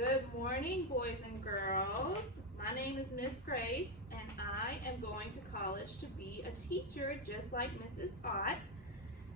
Good morning, boys and girls. My name is Miss Grace, and I am going to college to be a teacher just like Mrs. Ott.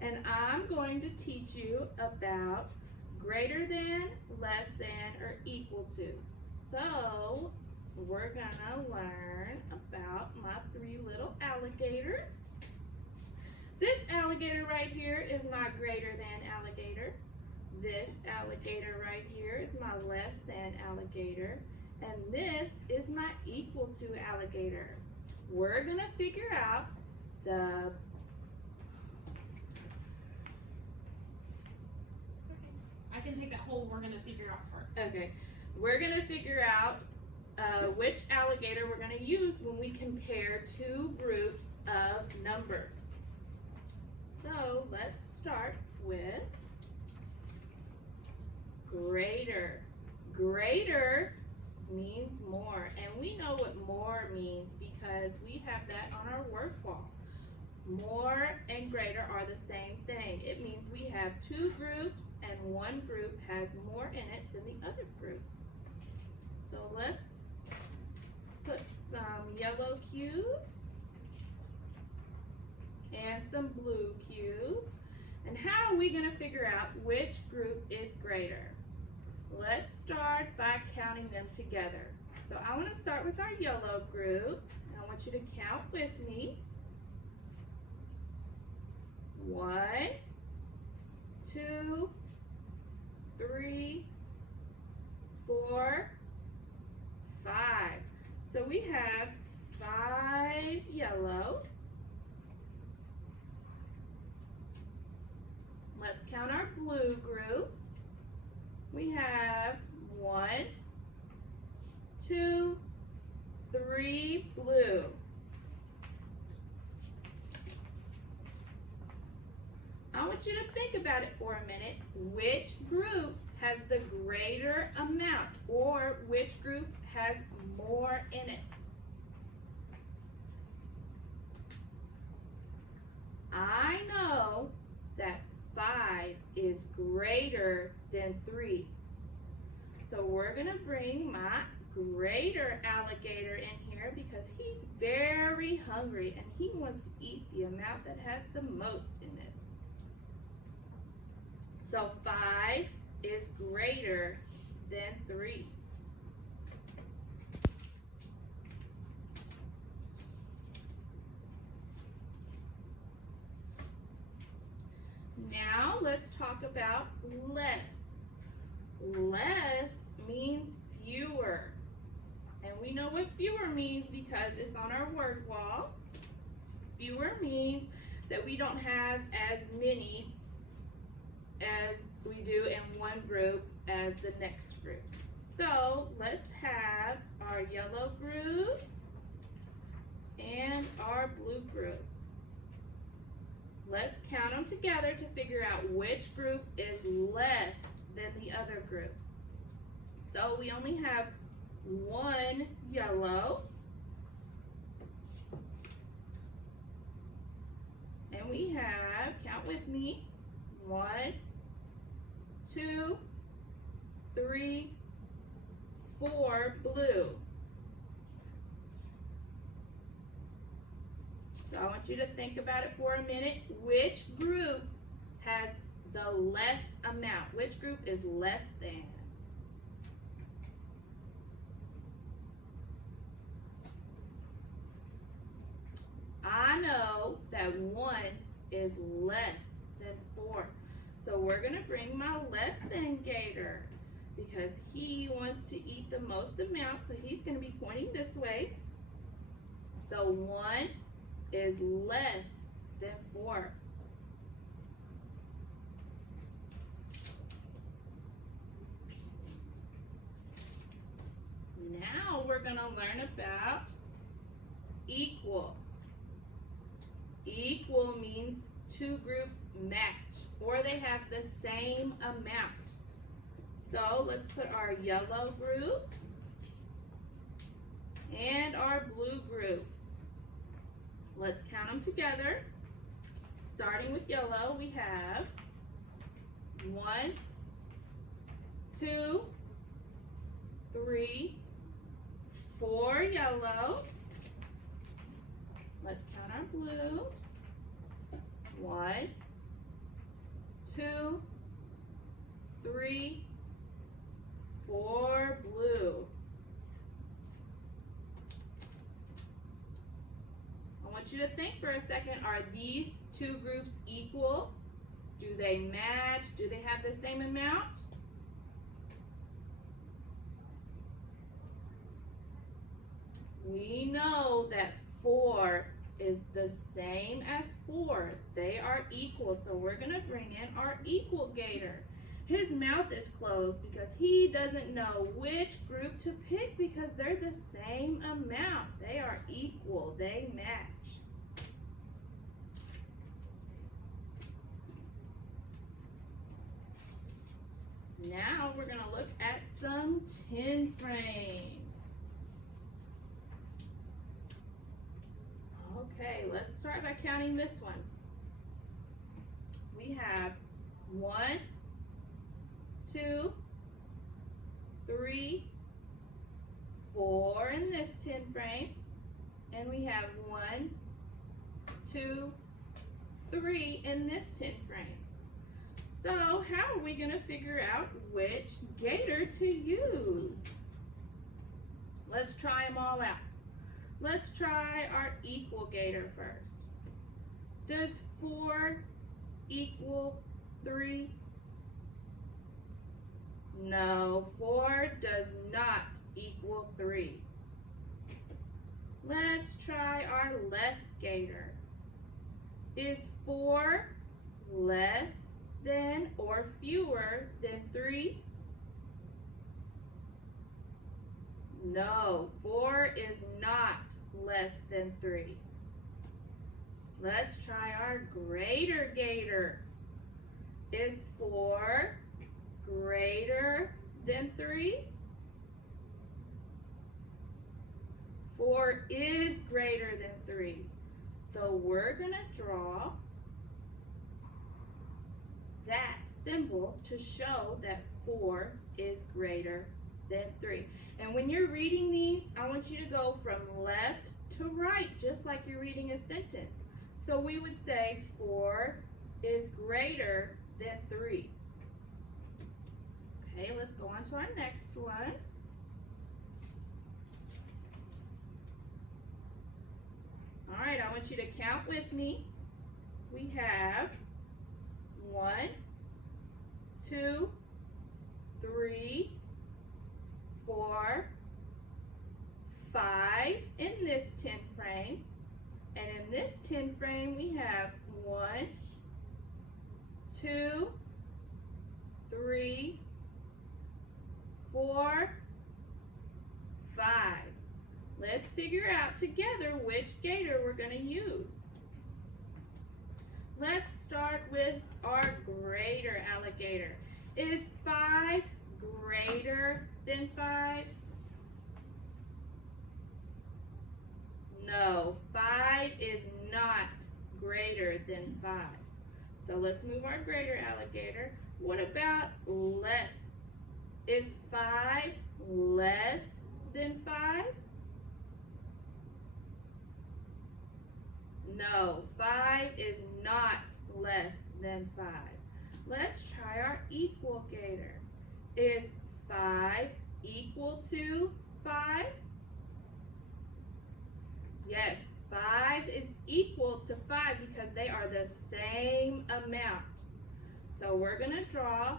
And I'm going to teach you about greater than, less than, or equal to. So, we're gonna learn about my three little alligators. This alligator right here is my greater than alligator. This alligator right here is my less than alligator. And this is my equal to alligator. We're going to figure out the I can take that whole we're going to figure out part. Okay. We're going to figure out which alligator we're going to use when we compare two groups of numbers. So let's start with greater. Greater means more, and we know what more means because we have that on our work wall. More and greater are the same thing. It means we have two groups and one group has more in it than the other group. So let's put some yellow cubes and some blue cubes. And how are we going to figure out which group is greater? Let's start by counting them together. So I want to start with our yellow group. I want you to count with me. 1, 2, 3, 4, 5. So we have 5 yellow. Let's count our blue group. We have 1, 2, 3 blue. I want you to think about it for a minute. Which group has the greater amount, or which group has more in it? I know that 5 is greater than 3. So we're going to bring my greater alligator in here because he's very hungry and he wants to eat the amount that has the most in it. So 5 is greater than 3. Now let's talk about less. Less means fewer. And we know what fewer means because it's on our word wall. Fewer means that we don't have as many as we do in one group as the next group. So let's have our yellow group and our blue group. Let's count them together to figure out which group is less than the other group. So we only have 1 yellow. And we have, count with me, 1, 2, 3, 4 blue. So I want you to think about it for a minute. Which group has the less amount? Which group is less than? I know that 1 is less than 4. So we're going to bring my less than gator because he wants to eat the most amount. So he's going to be pointing this way. So 1 is less than 4. Now we're going to learn about equal. Equal means two groups match, or they have the same amount. So let's put our yellow group and our blue group. Let's count them together. Starting with yellow, we have 1, 2, 3, 4 yellow. Let's count our blue. 1, 2, 3, 4 blue. I want you to think for a second, are these two groups equal? Do they match? Do they have the same amount? We know that 4 is the same as 4. They are equal, so we're going to bring in our equal gator. His mouth is closed because he doesn't know which group to pick because they're the same amount. They are equal. They match. Now we're going to look at some 10 frames. Okay, let's start by counting this one. We have 1, 2, 3, 4 in this 10 frame. And we have 1, 2, 3 in this 10 frame. So how are we going to figure out which gator to use? Let's try them all out. Let's try our equal gator first. Does 4 equal 3? No, 4 does not equal 3. Let's try our less gator. Is 4 less than or fewer than 3? No, 4 is not less than 3. Let's try our greater gator. Is 4 greater than 3? 4 is greater than 3. So we're going to draw that symbol to show that 4 is greater than 3. And when you're reading these, I want you to go from left to right, just like you're reading a sentence. So we would say 4 is greater than 3. Okay, let's go on to our next one. All right, I want you to count with me. We have 1, 2, 3, 4, 5 in this 10 frame. And in this 10 frame, we have 1, 2, 3, 4, 5. Let's figure out together which gator we're going to use. Let's start with our greater alligator. Is 5 greater than 5? No, 5 is not greater than 5. So let's move our greater alligator. What about less? Is 5 less than 5? No, 5 is not less than 5. Let's try our equal gator. Is 5 equal to 5? Yes, 5 is equal to 5 because they are the same amount. So we're going to draw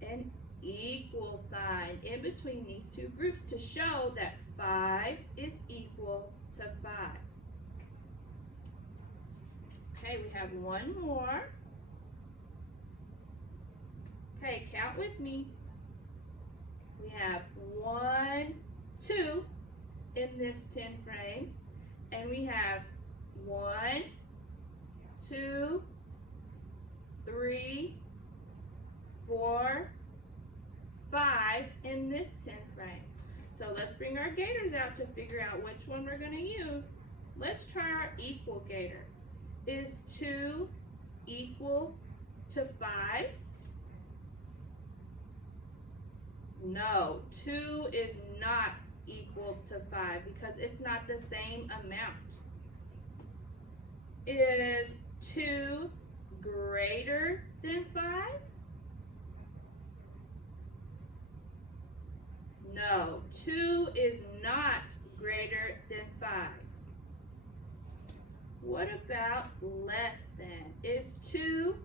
an equal sign in between these two groups to show that 5 is equal to 5. Okay, we have one more. Okay, count with me. We have 1, 2 in this 10 frame, and we have 1, 2, 3, 4, 5 in this 10 frame. So let's bring our gators out to figure out which one we're going to use. Let's try our equal gator. Is 2 equal to 5? No, 2 is not equal to 5 because it's not the same amount. Is 2 greater than 5? No, 2 is not greater than 5. What about less than? Is 2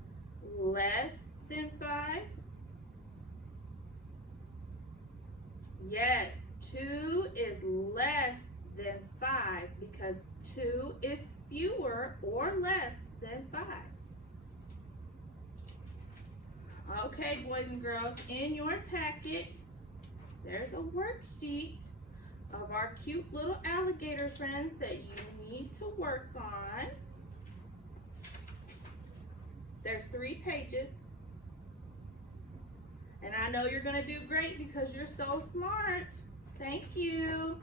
less than 5? Yes, 2 is less than 5 because 2 is fewer or less than 5. Okay, boys and girls, in your packet, there's a worksheet of our cute little alligator friends that you need to work on. There's 3 pages. And I know you're going to do great because you're so smart. Thank you.